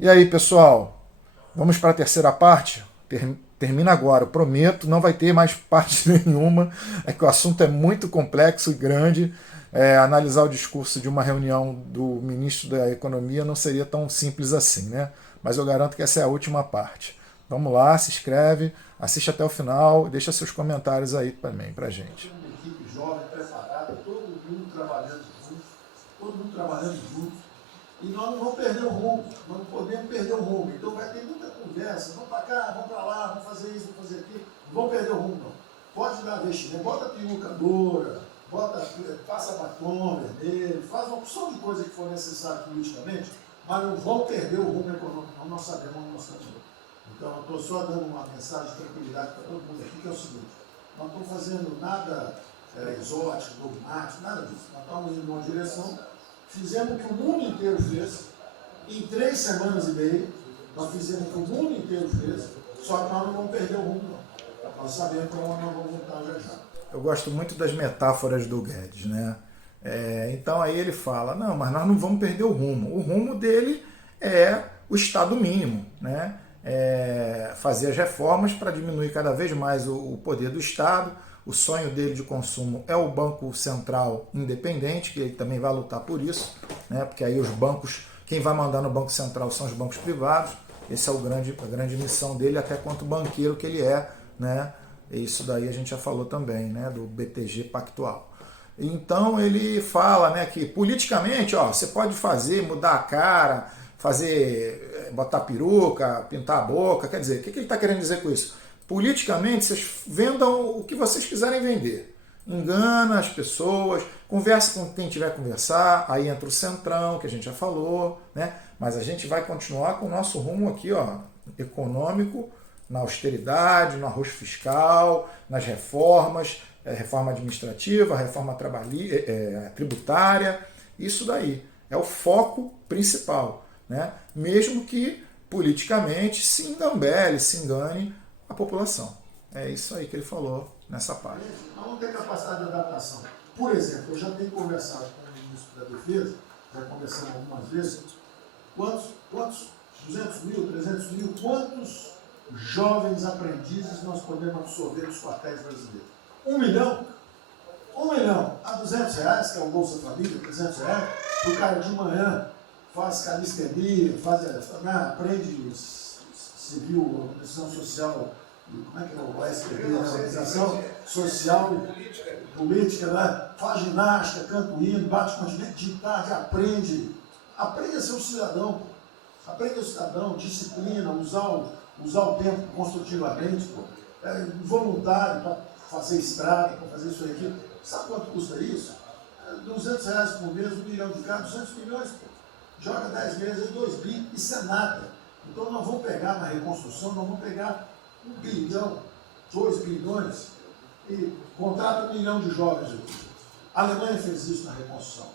E aí, pessoal, vamos para a terceira parte? Termina agora, eu prometo, não vai ter mais parte nenhuma, é que o assunto é muito complexo e grande. Analisar o discurso de uma reunião do ministro da Economia não seria tão simples assim, né? Mas eu garanto que essa é a última parte. Vamos lá, se inscreve, assiste até o final e deixa seus comentários aí também pra gente. Uma equipe jovem, preparada, todo mundo trabalhando junto. E nós não vamos perder o rumo, nós não podemos perder o rumo. Então vai ter muita conversa, vamos para cá, vamos para lá, vamos fazer isso, vamos fazer aquilo. Não vamos perder o rumo, não. Pode dar vestimento, bota peruca dura, passa batom vermelho, faz uma opção de coisa que for necessária politicamente, mas não vão perder o rumo econômico, não, nós sabemos onde nós estamos. Então eu estou só dando uma mensagem de tranquilidade para todo mundo aqui, que é o seguinte, nós não estamos fazendo nada exótico, dogmático, nada disso. Nós estamos indo numa direção, fizemos o que o mundo inteiro fez, em 3 semanas e meia, nós fizemos o que o mundo inteiro fez, só que nós não vamos perder o rumo, não. Nós sabemos para onde nós vamos voltar já já. Eu gosto muito das metáforas do Guedes, né? Então aí ele fala, não, mas nós não vamos perder o rumo. O rumo dele é o Estado mínimo, né? Fazer as reformas para diminuir cada vez mais o poder do Estado. O sonho dele de consumo é o Banco Central independente, que ele também vai lutar por isso, né? Porque aí os bancos, quem vai mandar no Banco Central são os bancos privados. Essa é a grande missão dele, até quanto banqueiro que ele é, né? Isso daí a gente já falou também, né, do BTG Pactual. Então ele fala, né, que politicamente, ó, você pode fazer, mudar a cara, fazer, botar peruca, pintar a boca, quer dizer, o que ele está querendo dizer com isso? Politicamente, vocês vendam o que vocês quiserem vender. Engana as pessoas, conversa com quem tiver que conversar, aí entra o centrão, que a gente já falou, né? Mas a gente vai continuar com o nosso rumo aqui, ó, econômico, na austeridade, no arroz fiscal, nas reformas, reforma administrativa, reforma tributária, isso daí é o foco principal, né? Mesmo que politicamente se engambele, se engane a população. É isso aí que ele falou nessa parte. Nós vamos ter capacidade de adaptação. Por exemplo, eu já tenho conversado com o ministro da Defesa, já conversamos algumas vezes, quantos 200 mil, 300 mil, quantos jovens aprendizes nós podemos absorver dos quartéis brasileiros? 1 milhão? 1 milhão a R$ 200, que é o Bolsa Família, R$ 300, o cara de manhã faz calistenia, aprende civil, organização social, como é que é o OSPB, organização social e política, né? Faz ginástica, canta o hino, bate continente de tarde, aprende a ser um cidadão, aprende a ser um cidadão, disciplina, usar o tempo construtivamente, voluntário para fazer estrada, para fazer isso aqui. Sabe quanto custa isso? R$ 200 por mês, 1 milhão de cada, 200 milhões, pô. Joga 10 meses, 2 bi, isso é nada. Então nós vamos pegar na reconstrução, nós vamos pegar 1 bilhão, 2 bilhões e contrata 1 milhão de jovens. A Alemanha fez isso na reconstrução.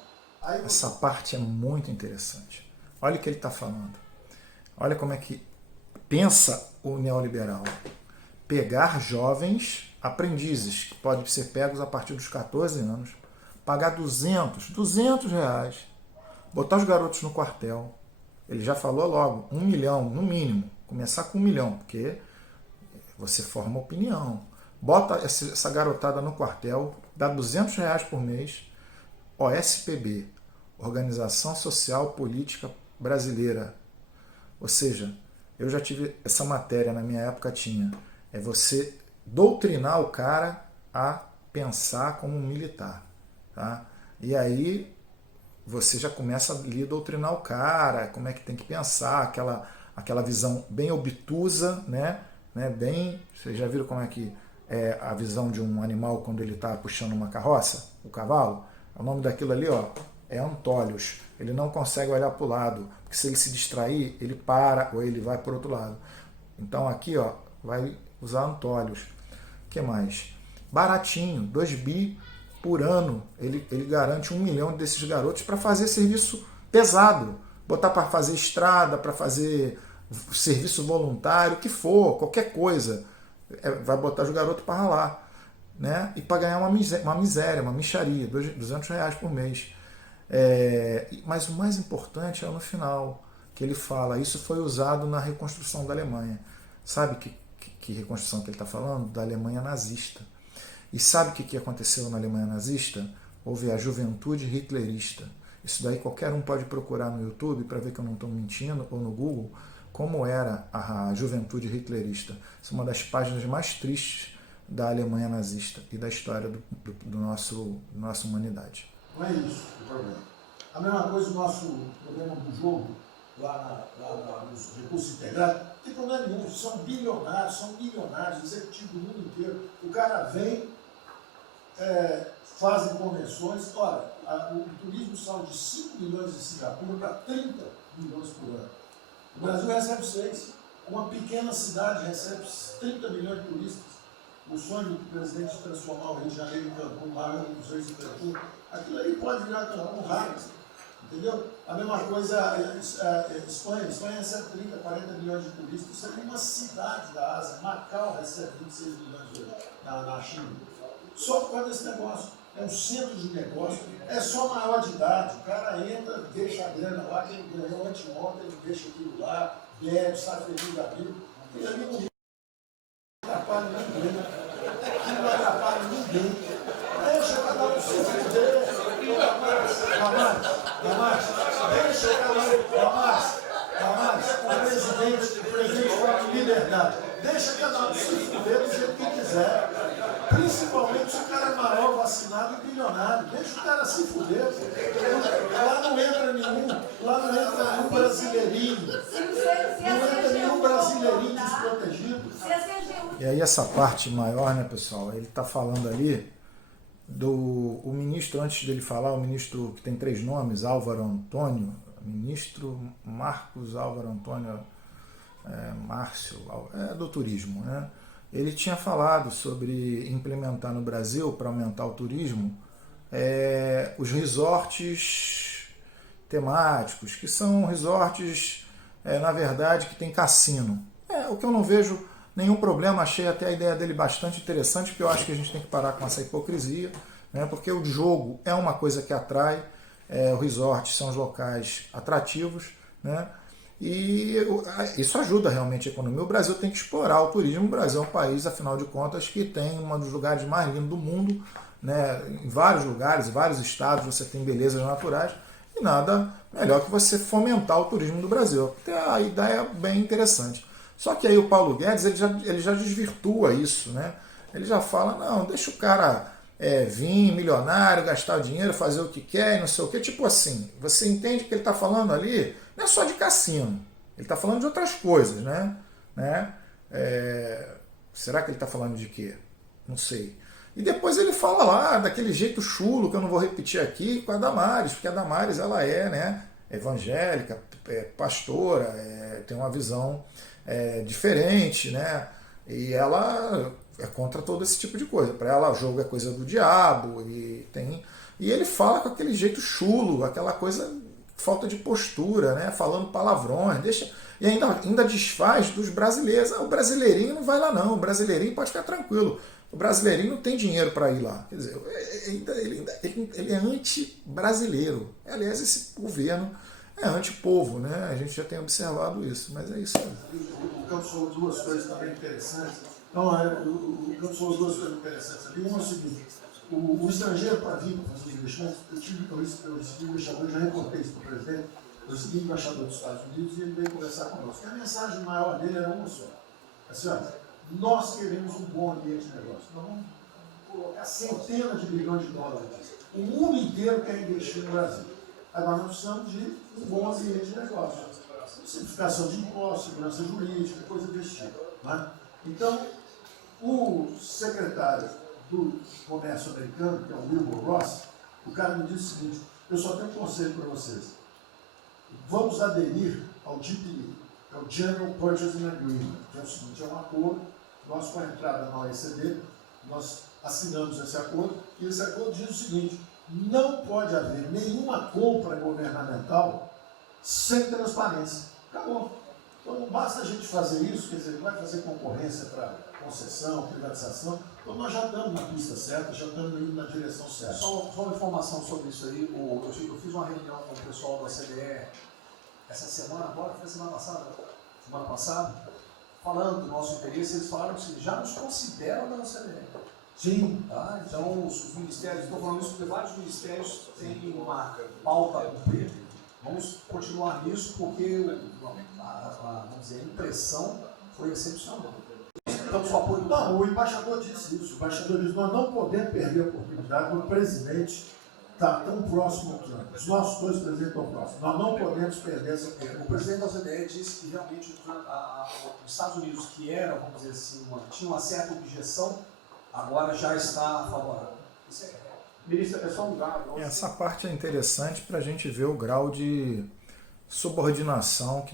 Essa parte é muito interessante. Olha o que ele está falando. Olha como é que pensa o neoliberal. Pegar jovens aprendizes, que podem ser pegos a partir dos 14 anos, pagar 200 reais, botar os garotos no quartel. Ele já falou logo, 1 milhão, no mínimo. Começar com 1 milhão, porque você forma opinião. Bota essa garotada no quartel, dá 200 reais por mês, OSPB, Organização Social Política Brasileira. Ou seja, eu já tive essa matéria na minha época, tinha. É você doutrinar o cara a pensar como um militar. Tá? E aí você já começa a lhe doutrinar o cara, como é que tem que pensar, aquela visão bem obtusa, né? Bem, vocês já viram como é que é a visão de um animal quando ele está puxando uma carroça, o cavalo? O nome daquilo ali, ó, é antólios. Ele não consegue olhar para o lado, porque se ele se distrair, ele para ou ele vai para o outro lado. Então aqui, ó, vai usar antólios. O que mais? Baratinho, 2 bi por ano. Ele garante 1 milhão desses garotos para fazer serviço pesado. Botar para fazer estrada, para fazer serviço voluntário, o que for, qualquer coisa. Vai botar os garotos para ralar. Né? E para ganhar uma miséria, uma mixaria, 200 reais por mês. Mas o mais importante é no final. que ele fala, isso foi usado na reconstrução da Alemanha. Sabe que reconstrução que ele está falando? Da Alemanha nazista. E sabe o que aconteceu na Alemanha nazista? Houve a juventude hitlerista. Isso daí qualquer um pode procurar no YouTube para ver que eu não estou mentindo, ou no Google, como era a juventude hitlerista. Isso é uma das páginas mais tristes da Alemanha nazista e da história da nossa humanidade. Não é isso o problema. A mesma coisa o nosso problema do jogo, lá nos recursos integrados, não tem problema nenhum, são milionários, executivos do mundo inteiro. O cara vem, fazem convenções, olha, o turismo sai de 5 milhões de Singapura para 30 milhões por ano. O Brasil recebe 6. Uma pequena cidade recebe 30 milhões de turistas. O sonho do presidente de transformar o Rio de Janeiro em Cancún, lá em Reis em Cancún, aquilo aí pode virar Cancún rápido. Entendeu? A mesma coisa a Espanha. Espanha recebe 30, 40 milhões de turistas. Isso é uma cidade da Ásia. Macau recebe 26 milhões hoje na China. Só por causa desse negócio. É um centro de negócio. É só maior de idade. O cara entra, deixa a grana lá, que ele ganhou anteontem, ele deixa aquilo lá, bebe, sai feliz da vida. E ali não atrapalha ninguém. Não atrapalha ninguém. Deixa cada um se fuder. Damares, deixa cada um. Damares, o presidente fala de liberdade. Deixa cada um se fuder do jeito que quiser. Principalmente se o cara é maior, vacinado e bilionário. Deixa o cara se fuder. Lá não entra nenhum brasileirinho. Não entra nenhum brasileirinho desprotegido. E aí essa parte maior, né, pessoal, ele está falando ali o ministro, antes dele falar, o ministro que tem 3 nomes, Álvaro Antônio, ministro Marcos Álvaro Antônio Márcio, do turismo, né? Ele tinha falado sobre implementar no Brasil, para aumentar o turismo, os resorts temáticos, que são resorts, na verdade, que tem cassino. O que eu não vejo nenhum problema, achei até a ideia dele bastante interessante, porque eu acho que a gente tem que parar com essa hipocrisia, né? Porque o jogo é uma coisa que atrai, os resorts são os locais atrativos, né? E isso ajuda realmente a economia. O Brasil tem que explorar o turismo. O Brasil é um país, afinal de contas, que tem um dos lugares mais lindos do mundo, né? Em vários lugares, em vários estados você tem belezas naturais, e nada melhor que você fomentar o turismo do Brasil. A ideia é bem interessante. Só que aí o Paulo Guedes ele já desvirtua isso, né? Ele já fala, não, deixa o cara vir milionário, gastar o dinheiro, fazer o que quer, não sei o que. Tipo assim, você entende que ele está falando ali, não é só de cassino, ele está falando de outras coisas, né? Será que ele está falando de quê? Não sei. E depois ele fala lá, daquele jeito chulo, que eu não vou repetir aqui, com a Damares, porque a Damares ela né, evangélica, pastora, tem uma visão diferente, né? E ela é contra todo esse tipo de coisa. Para ela, o jogo é coisa do diabo. E ele fala com aquele jeito chulo, aquela coisa, falta de postura, né? Falando palavrões, e ainda desfaz dos brasileiros. O brasileirinho não vai lá não, o brasileirinho pode ficar tranquilo. O brasileirinho não tem dinheiro para ir lá. Quer dizer, ele é anti-brasileiro. Aliás, esse governo é anti-povo, né? A gente já tem observado isso, mas é isso aí. O Campos falou duas coisas também interessantes. Então, o Campos falou duas coisas interessantes ali. Uma é o seguinte, o estrangeiro para vir para fazer os investimentos, eu recebi um embaixador, já reportei isso para o presidente, eu recebi um embaixador dos Estados Unidos e ele veio conversar conosco. E a mensagem maior dele era uma só. Assim, olha, nós queremos um bom ambiente de negócio. Nós vamos colocar centenas de bilhões de dólares. O mundo inteiro quer investir no Brasil. Agora nós precisamos de um bom ambiente de negócio. Simplificação de impostos, segurança jurídica, coisa desse tipo. Né? Então, o secretário do Comércio americano, que é o Wilbur Ross, o cara me disse o seguinte, eu só tenho um conselho para vocês. Vamos aderir ao GPA, é o General Purchasing Agreement, que é o seguinte, é um acordo, nós com a entrada na OECD, nós assinamos esse acordo, e esse acordo diz o seguinte, não pode haver nenhuma compra governamental sem transparência. Acabou. Então não basta a gente fazer isso, quer dizer, não vai fazer concorrência para concessão, privatização, então nós já estamos na pista certa, já estamos indo na direção certa. Só uma informação sobre isso aí, eu fiz uma reunião com o pessoal da CBE essa semana agora, foi semana passada, falando do nosso interesse, eles falaram que já nos consideram da OCDE. Sim. Tá? Então, os ministérios, estou falando isso porque vários ministérios têm uma pauta a cumprir. Vamos continuar nisso porque vamos dizer, a impressão foi excepcional. Então, só apoio. Não, o embaixador disse isso. O embaixador disse: nós não podemos perder a oportunidade do presidente estar tão próximo ao Trump. Os nossos dois presidentes estão próximos. Nós não podemos perder essa oportunidade. O presidente da OCDE disse que realmente os Estados Unidos, que era, vamos dizer assim, tinha uma certa objeção, agora já está favorável. Isso é. Ministro, é só um dado. Essa parte é interessante para a gente ver o grau de subordinação que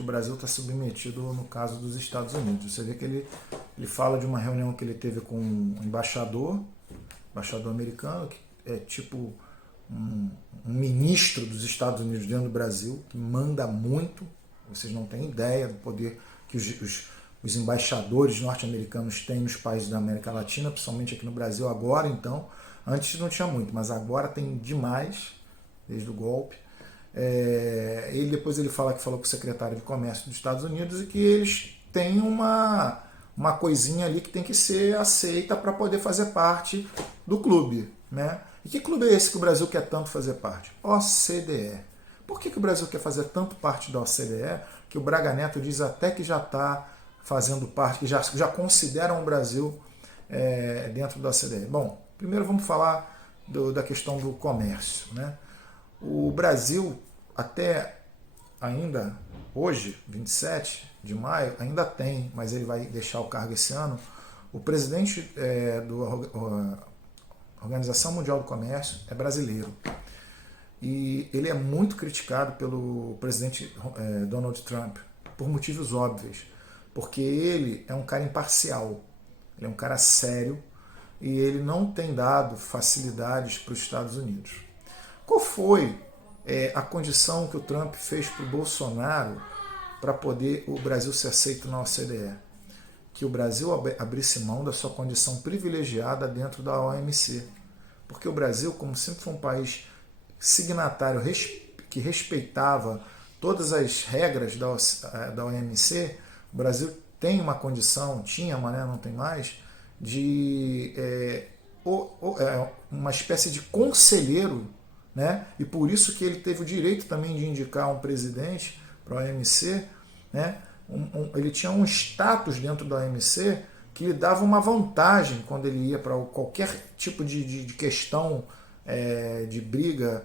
o Brasil está submetido no caso dos Estados Unidos. Você vê que ele fala de uma reunião que ele teve com um embaixador americano, que é tipo um ministro dos Estados Unidos dentro do Brasil, que manda muito. Vocês não têm ideia do poder que os embaixadores norte-americanos têm nos países da América Latina, principalmente aqui no Brasil agora, então. Antes não tinha muito, mas agora tem demais, desde o golpe. Depois ele falou com o secretário de Comércio dos Estados Unidos e que eles têm uma coisinha ali que tem que ser aceita para poder fazer parte do clube. Né? E que clube é esse que o Brasil quer tanto fazer parte? OCDE. Por que o Brasil quer fazer tanto parte da OCDE que o Braga Neto diz até que já está fazendo parte, que já consideram o Brasil dentro da OCDE? Bom, primeiro vamos falar da questão do comércio. Né? O Brasil, até ainda hoje, 27 de maio, ainda tem, mas ele vai deixar o cargo esse ano, o presidente da Organização Mundial do Comércio é brasileiro. E ele é muito criticado pelo presidente Donald Trump, por motivos óbvios, porque ele é um cara imparcial, ele é um cara sério, e ele não tem dado facilidades para os Estados Unidos. Qual foi a condição que o Trump fez para o Bolsonaro para poder o Brasil ser aceito na OCDE? Que o Brasil abrisse mão da sua condição privilegiada dentro da OMC. Porque o Brasil, como sempre foi um país signatário que respeitava todas as regras da OMC, o Brasil tem uma condição, mas não tem mais, de uma espécie de conselheiro, né? E por isso que ele teve o direito também de indicar um presidente para a OMC, né? Ele tinha um status dentro da OMC que lhe dava uma vantagem quando ele ia para qualquer tipo de questão de briga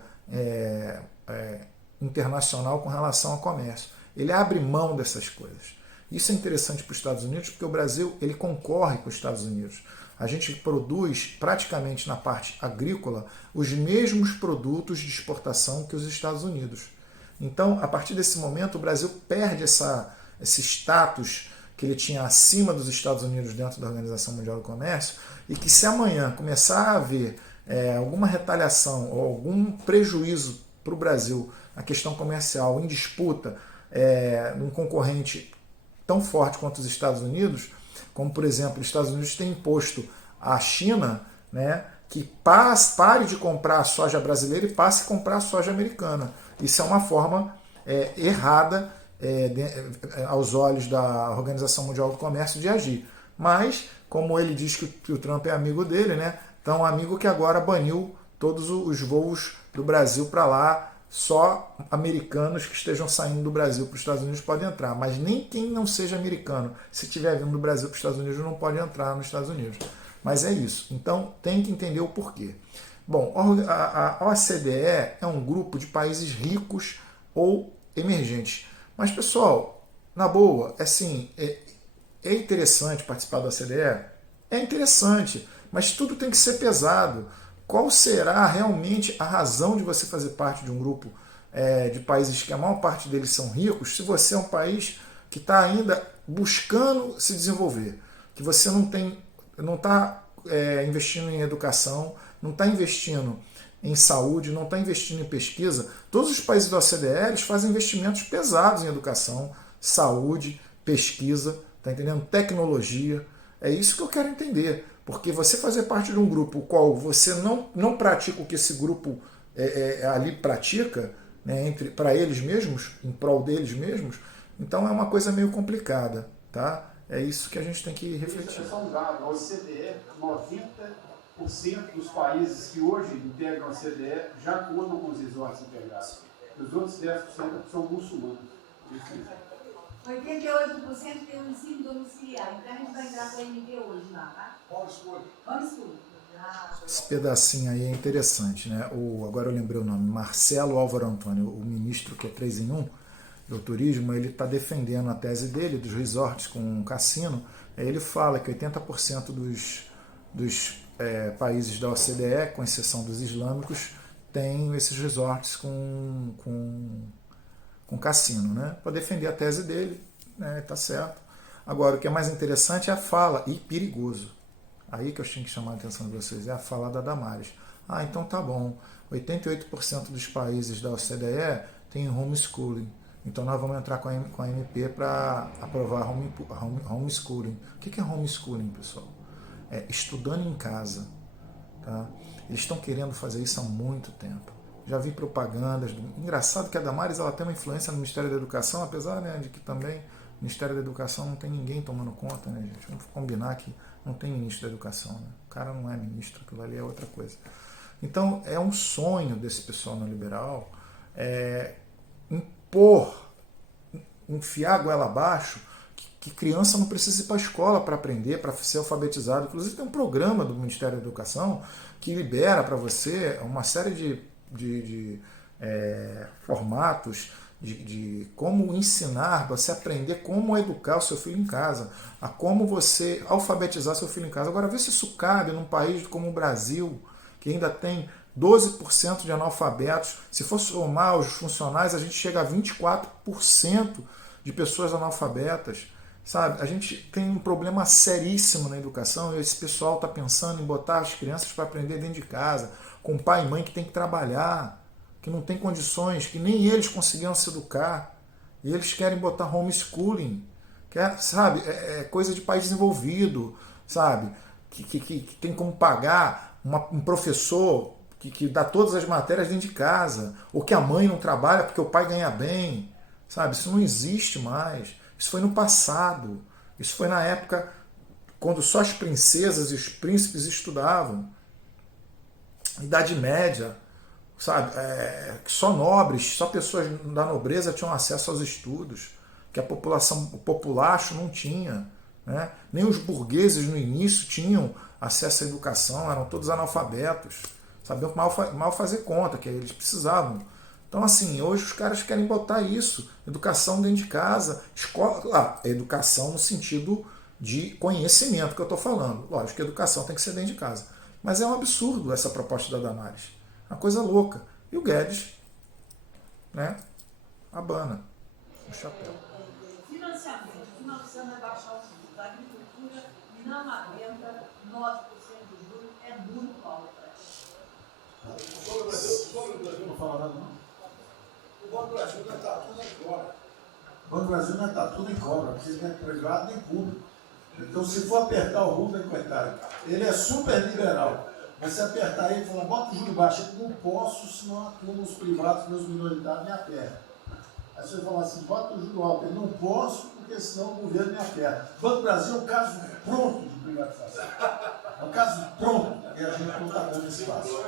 internacional com relação ao comércio. Ele abre mão dessas coisas. Isso é interessante para os Estados Unidos porque o Brasil ele concorre com os Estados Unidos. A gente produz praticamente na parte agrícola os mesmos produtos de exportação que os Estados Unidos. Então, a partir desse momento, o Brasil perde esse status que ele tinha acima dos Estados Unidos dentro da Organização Mundial do Comércio e que se amanhã começar a haver alguma retaliação ou algum prejuízo para o Brasil na questão comercial em disputa num concorrente tão forte quanto os Estados Unidos, como por exemplo os Estados Unidos têm imposto à China, né, que pare de comprar a soja brasileira e passe a comprar a soja americana. Isso é uma forma errada aos olhos da Organização Mundial do Comércio de agir. Mas, como ele diz que o Trump é amigo dele, né, tão amigo que agora baniu todos os voos do Brasil para lá, só americanos que estejam saindo do Brasil para os Estados Unidos podem entrar, mas nem quem não seja americano, se estiver vindo do Brasil para os Estados Unidos, não pode entrar nos Estados Unidos. Mas é isso. Então, tem que entender o porquê. Bom, a OCDE é um grupo de países ricos ou emergentes. Mas, pessoal, na boa, assim, é interessante participar da OCDE? É interessante, mas tudo tem que ser pesado. Qual será realmente a razão de você fazer parte de um grupo de países que a maior parte deles são ricos, se você é um país que está ainda buscando se desenvolver, que você não está investindo em educação, não está investindo em saúde, não está investindo em pesquisa? Todos os países da OCDE eles fazem investimentos pesados em educação, saúde, pesquisa, tá entendendo? Tecnologia. É isso que eu quero entender. Porque você fazer parte de um grupo o qual você não pratica o que esse grupo ali pratica, né, para eles mesmos, em prol deles mesmos. Então é uma coisa meio complicada, tá? É isso que a gente tem que refletir. Isso é só um dado. A OCDE, 90% dos países que hoje integram a OCDE já contam com os resorts integrados. Os outros 10% são muçulmanos. 88% tem o ensino domiciliar. Então a gente vai entrar com o MD hoje lá, tá? Homeschooling. Esse pedacinho aí é interessante, né? Agora eu lembrei o nome, Marcelo Álvaro Antônio, o ministro que é 3 em 1 do turismo, ele está defendendo a tese dele dos resorts com cassino. Ele fala que 80% dos países da OCDE, com exceção dos islâmicos, têm esses resorts com cassino, né? Para defender a tese dele, né? Tá certo. Agora, o que é mais interessante é a fala, e perigoso. Aí que eu tinha que chamar a atenção de vocês, é a fala da Damares. Ah, então tá bom. 88% dos países da OCDE têm homeschooling. Então nós vamos entrar com a MP para aprovar homeschooling. O que é homeschooling, pessoal? É estudando em casa. Tá? Eles estão querendo fazer isso há muito tempo. Já vi propagandas. Engraçado que a Damares ela tem uma influência no Ministério da Educação, apesar, né, de que também o Ministério da Educação não tem ninguém tomando conta, né, gente? Vamos combinar que não tem ministro da Educação. Né? O cara não é ministro, aquilo ali é outra coisa. Então é um sonho desse pessoal neoliberal enfiar a goela abaixo que criança não precisa ir para a escola para aprender, para ser alfabetizado. Inclusive tem um programa do Ministério da Educação que libera para você uma série de formatos de como ensinar, você aprender como educar o seu filho em casa, a como você alfabetizar seu filho em casa. Agora, vê se isso cabe num país como o Brasil, que ainda tem 12% de analfabetos. Se for somar os funcionais, a gente chega a 24% de pessoas analfabetas. Sabe? A gente tem um problema seríssimo na educação e esse pessoal está pensando em botar as crianças para aprender dentro de casa, com pai e mãe que tem que trabalhar, que não tem condições, que nem eles conseguiram se educar. E eles querem botar homeschooling, que sabe? É coisa de país desenvolvido, sabe? Que tem como pagar um professor que dá todas as matérias dentro de casa, ou que a mãe não trabalha porque o pai ganha bem, sabe? Isso não existe mais. Isso foi no passado. Isso foi na época quando só as princesas e os príncipes estudavam. Idade Média, sabe? Só nobres, só pessoas da nobreza tinham acesso aos estudos, que a população, o populacho não tinha. Né? Nem os burgueses no início tinham acesso à educação, eram todos analfabetos. Sabiam mal fazer conta, que eles precisavam. Então, assim, hoje os caras querem botar isso, educação dentro de casa, escola, educação no sentido de conhecimento que eu estou falando. Lógico que a educação tem que ser dentro de casa. Mas é um absurdo essa proposta da Damares. Uma coisa louca. E o Guedes, né, abana o chapéu. Financiamento. Nós precisamos abaixar o custo da agricultura, não aguenta 9% de juros, é muito alto. Sobre o Brasil não fala nada, não? O Banco do Brasil não está tudo em cobra. O Banco do Brasil não está tudo em cobra, não precisa nem privado nem público. Então, se for apertar o Rubem, coitado, ele é super liberal. Mas se apertar ele e falar, bota o juro baixo, eu não posso, senão a turma, os privados, meus minoritários, me apertam. Aí você fala assim, bota o juro alto, eu não posso, porque senão o governo me aperta. O Banco do Brasil é um caso pronto de privatização. É um caso pronto, e a gente não está dando espaço.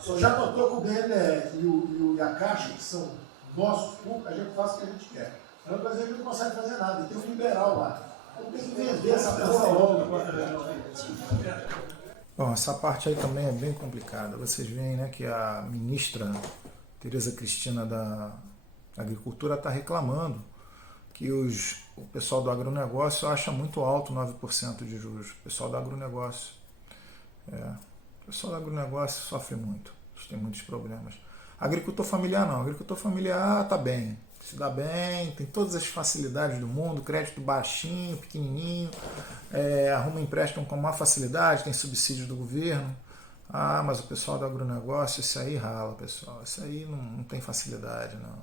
Só já notou que o BNDES e a Caixa, que são nossos públicos, a gente faz o que a gente quer. O Banco do Brasil não consegue fazer nada, tem um liberal lá. Então tem que vender essa porra logo. Bom, essa parte aí também é bem complicada. Vocês veem, né, que a ministra Tereza Cristina da Agricultura está reclamando que o pessoal do agronegócio acha muito alto 9% de juros. O pessoal do agronegócio. O pessoal do agronegócio sofre muito. Eles têm muitos problemas. Agricultor familiar não. Agricultor familiar está bem. Se dá bem, tem todas as facilidades do mundo, crédito baixinho, pequenininho, arruma empréstimo com maior facilidade, tem subsídios do governo. Ah, mas o pessoal do agronegócio, isso aí rala, pessoal. Isso aí não tem facilidade, não.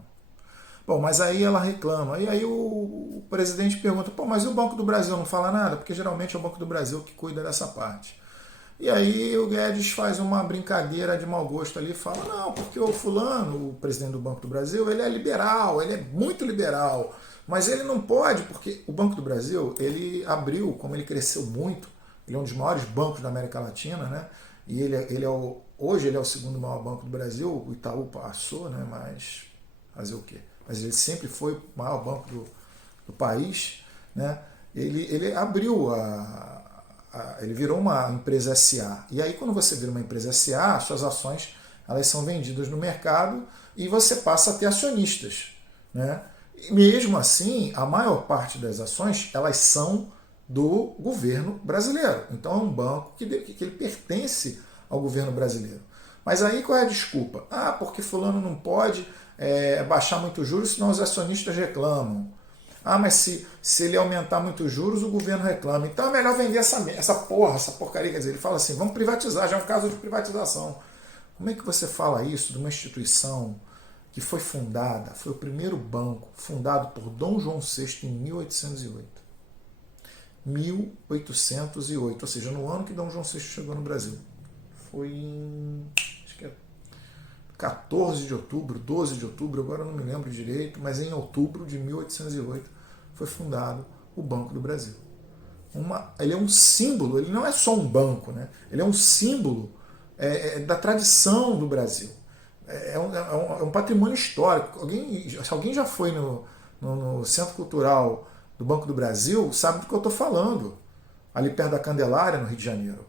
Bom, mas aí ela reclama. E aí o presidente pergunta, pô, mas e o Banco do Brasil não fala nada? Porque geralmente é o Banco do Brasil que cuida dessa parte. E aí o Guedes faz uma brincadeira de mau gosto ali e fala, não, porque o fulano, o presidente do Banco do Brasil, ele é liberal, ele é muito liberal, mas ele não pode, porque o Banco do Brasil, ele abriu, como ele cresceu muito, ele é um dos maiores bancos da América Latina, né? E hoje ele é o segundo maior banco do Brasil, o Itaú passou, né? Mas fazer o quê? Mas ele sempre foi o maior banco do país, né? Ele abriu ele virou uma empresa SA. E aí, quando você vira uma empresa SA, suas ações elas são vendidas no mercado e você passa a ter acionistas, né? E mesmo assim, a maior parte das ações elas são do governo brasileiro. Então é um banco que ele pertence ao governo brasileiro. Mas aí qual é a desculpa? Ah, porque fulano não pode baixar muito os juros, senão os acionistas reclamam. Ah, mas se ele aumentar muito os juros, o governo reclama. Então é melhor vender essa porcaria. Quer dizer, ele fala assim, vamos privatizar, já é um caso de privatização. Como é que você fala isso de uma instituição que foi fundada, foi o primeiro banco fundado por Dom João VI em 1808? 1808, ou seja, no ano que Dom João VI chegou no Brasil. Foi em, acho que é 14 de outubro, 12 de outubro, agora eu não me lembro direito, mas em outubro de 1808 foi fundado o Banco do Brasil. Ele é um símbolo, ele não é só um banco, né? Ele é um símbolo da tradição do Brasil. É um patrimônio histórico. Se alguém já foi no Centro Cultural do Banco do Brasil, sabe do que eu estou falando. Ali perto da Candelária, no Rio de Janeiro.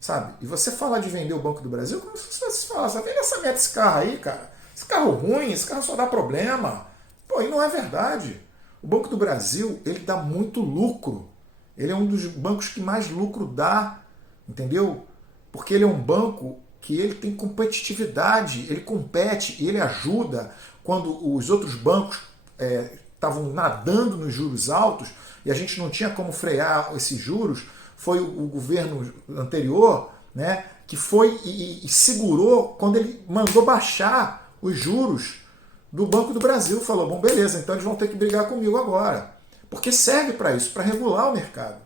Sabe? E você falar de vender o Banco do Brasil, como se você falasse, vende essa merda desse carro aí, cara. Esse carro ruim, esse carro só dá problema. Pô, e não é verdade. O Banco do Brasil, ele dá muito lucro. Ele é um dos bancos que mais lucro dá, entendeu? Porque ele é um banco que ele tem competitividade, ele compete e ele ajuda quando os outros bancos estavam nadando nos juros altos e a gente não tinha como frear esses juros. Foi o governo anterior, né, que foi e segurou quando ele mandou baixar os juros do Banco do Brasil. Falou, bom, beleza, então eles vão ter que brigar comigo agora. Porque serve para isso, para regular o mercado.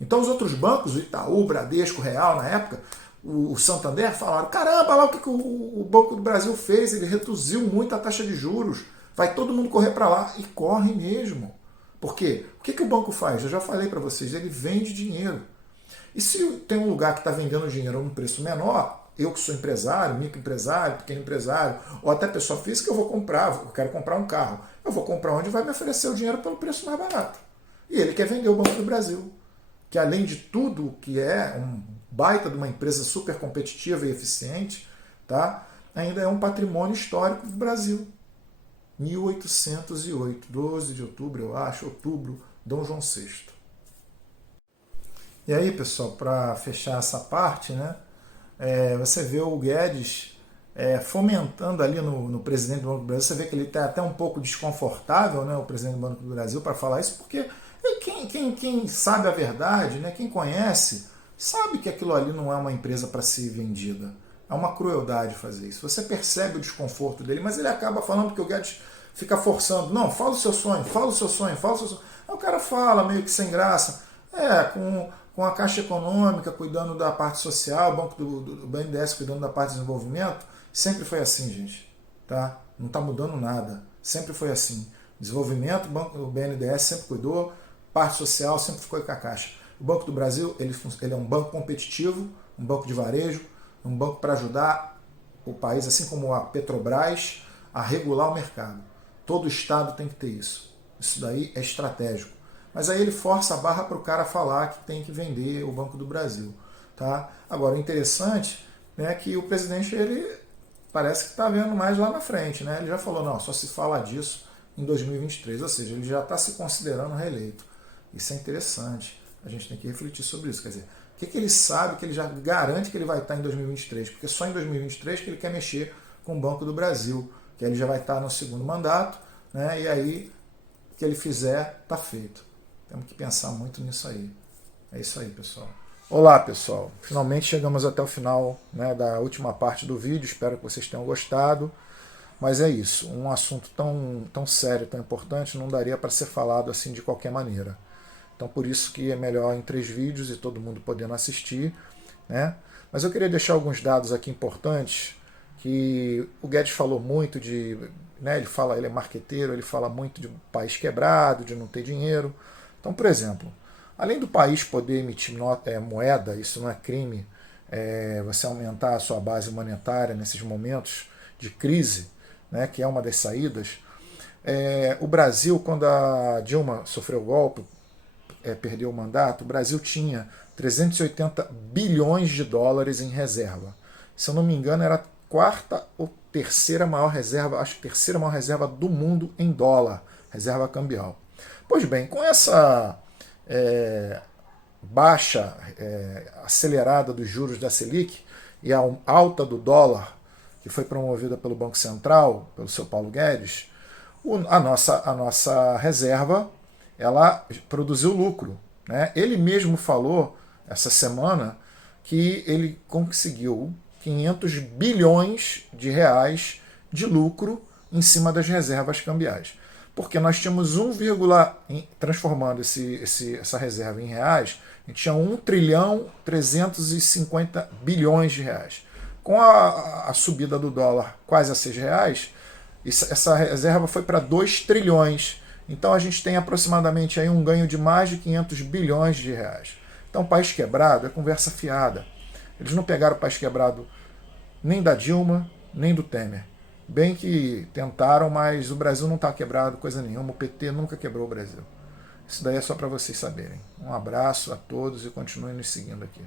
Então os outros bancos, o Itaú, o Bradesco, o Real, na época, o Santander, falaram, caramba, lá o que o Banco do Brasil fez, ele reduziu muito a taxa de juros, vai todo mundo correr para lá. E corre mesmo. Por quê? O que o banco faz? Eu já falei para vocês, ele vende dinheiro. E se tem um lugar que está vendendo dinheiro a um preço menor, eu que sou empresário, microempresário, pequeno empresário, ou até pessoa física, eu quero comprar um carro. Eu vou comprar onde vai me oferecer o dinheiro pelo preço mais barato. E ele quer vender o Banco do Brasil, que além de tudo, que é um baita de uma empresa super competitiva e eficiente, tá? Ainda é um patrimônio histórico do Brasil. 1808, 12 de outubro, eu acho, outubro, Dom João VI. E aí, pessoal, para fechar essa parte, né, você vê o Guedes fomentando ali no presidente do Banco do Brasil. Você vê que ele está até um pouco desconfortável, né, o presidente do Banco do Brasil, para falar isso, porque quem sabe a verdade, né, quem conhece, sabe que aquilo ali não é uma empresa para ser vendida. É uma crueldade fazer isso. Você percebe o desconforto dele, mas ele acaba falando que o Guedes fica forçando. Não, fala o seu sonho, fala o seu sonho, fala o seu sonho. Aí o cara fala meio que sem graça. Com a Caixa Econômica cuidando da parte social, o Banco do BNDES cuidando da parte de desenvolvimento, sempre foi assim, gente. Tá? Não está mudando nada. Sempre foi assim. Desenvolvimento, o BNDES sempre cuidou, parte social sempre ficou com a Caixa. O Banco do Brasil ele é um banco competitivo, um banco de varejo, um banco para ajudar o país, assim como a Petrobras, a regular o mercado. Todo Estado tem que ter isso. Isso daí é estratégico. Mas aí ele força a barra para o cara falar que tem que vender o Banco do Brasil. Tá? Agora, o interessante é que o presidente ele parece que está vendo mais lá na frente. Né? Ele já falou, não, só se fala disso em 2023, ou seja, ele já está se considerando reeleito. Isso é interessante. A gente tem que refletir sobre isso. Quer dizer, o que ele sabe que ele já garante que ele vai estar em 2023? Porque só em 2023 que ele quer mexer com o Banco do Brasil, que ele já vai estar no segundo mandato, né? E aí o que ele fizer está feito. Temos que pensar muito nisso aí. É isso aí, pessoal. Olá, pessoal. Finalmente chegamos até o final, né, da última parte do vídeo. Espero que vocês tenham gostado. Mas é isso. Um assunto tão sério, tão importante, não daria para ser falado assim de qualquer maneira. Então, por isso que é melhor em 3 vídeos e todo mundo podendo assistir, né? Mas eu queria deixar alguns dados aqui importantes, que o Guedes falou muito de, né, ele é marqueteiro, ele fala muito de país quebrado, de não ter dinheiro. Então, por exemplo, além do país poder emitir moeda, isso não é crime, você aumentar a sua base monetária nesses momentos de crise, né, que é uma das saídas. O Brasil, quando a Dilma sofreu o golpe, perdeu o mandato, o Brasil tinha 380 bilhões de dólares em reserva. Se eu não me engano, era a quarta ou terceira maior reserva, acho que terceira maior reserva do mundo em dólar, reserva cambial. Pois bem, com essa baixa acelerada dos juros da Selic e a alta do dólar, que foi promovida pelo Banco Central, pelo seu Paulo Guedes, a nossa reserva ela produziu lucro, né? Ele mesmo falou essa semana que ele conseguiu 500 bilhões de reais de lucro em cima das reservas cambiais. Porque nós tínhamos transformando essa reserva em reais, a gente tinha 1 trilhão 350 bilhões de reais. Com a subida do dólar quase a R$6, essa reserva foi para 2 trilhões. Então a gente tem aproximadamente aí um ganho de mais de 500 bilhões de reais. Então, país quebrado é conversa fiada. Eles não pegaram o país quebrado nem da Dilma, nem do Temer. Bem que tentaram, mas o Brasil não está quebrado, coisa nenhuma. O PT nunca quebrou o Brasil. Isso daí é só para vocês saberem. Um abraço a todos e continuem nos seguindo aqui.